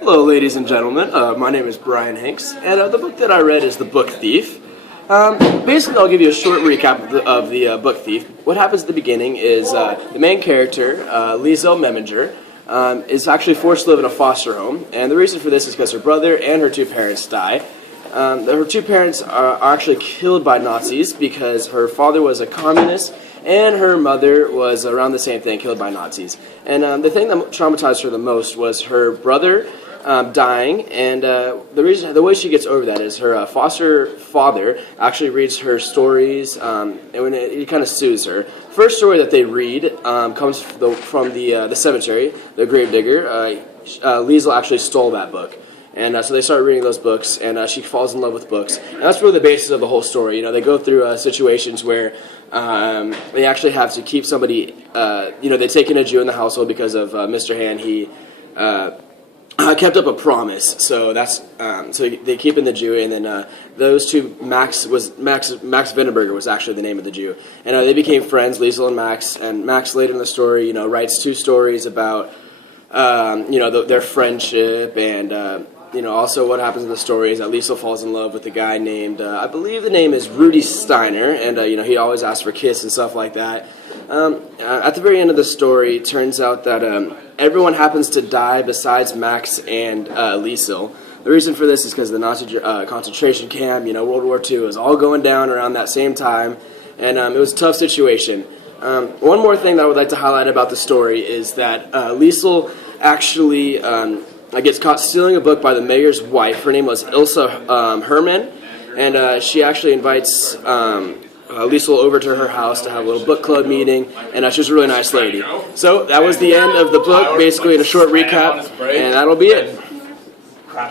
Hello, ladies and gentlemen. My name is Brian Hanks, and the book that I read is The Book Thief. Basically, I'll give you a short recap of the Book Thief. What happens at the beginning is the main character, Liesel Meminger, is actually forced to live in a foster home, and the reason for this is because her brother and her two parents die. Her two parents are actually killed by Nazis because her father was a communist and her mother was around the same thing, killed by Nazis. And the thing that traumatized her the most was her brother dying, and the way she gets over that is her foster father actually reads her stories, and when he kind of soothes her. First story that they read comes from the cemetery, the gravedigger. Liesel actually stole that book. And so they start reading those books, and she falls in love with books. And that's really the basis of the whole story. You know, they go through situations where they actually have to keep somebody, they take in a Jew in the household because of Mr. Han. He kept up a promise, so that's so they keep in the Jew, and then those two, Max Vinneberger was actually the name of the Jew, and they became friends, Liesel and Max. And Max later in the story, writes two stories about their friendship, and also what happens in the story is that Liesel falls in love with a guy named I believe the name is Rudy Steiner, and he always asks for a kiss and stuff like that. At the very end of the story, it turns out that everyone happens to die besides Max and Liesel. The reason for this is because the Nazi concentration camp, World War II, was all going down around that same time, and it was a tough situation. One more thing that I would like to highlight about the story is that Liesel actually gets caught stealing a book by the mayor's wife. Her name was Ilsa Herman, and she actually invites Liesel over to her house to have a little book club meeting, and she was a really nice lady. So that was the end of the book, basically in a short recap, and that'll be it.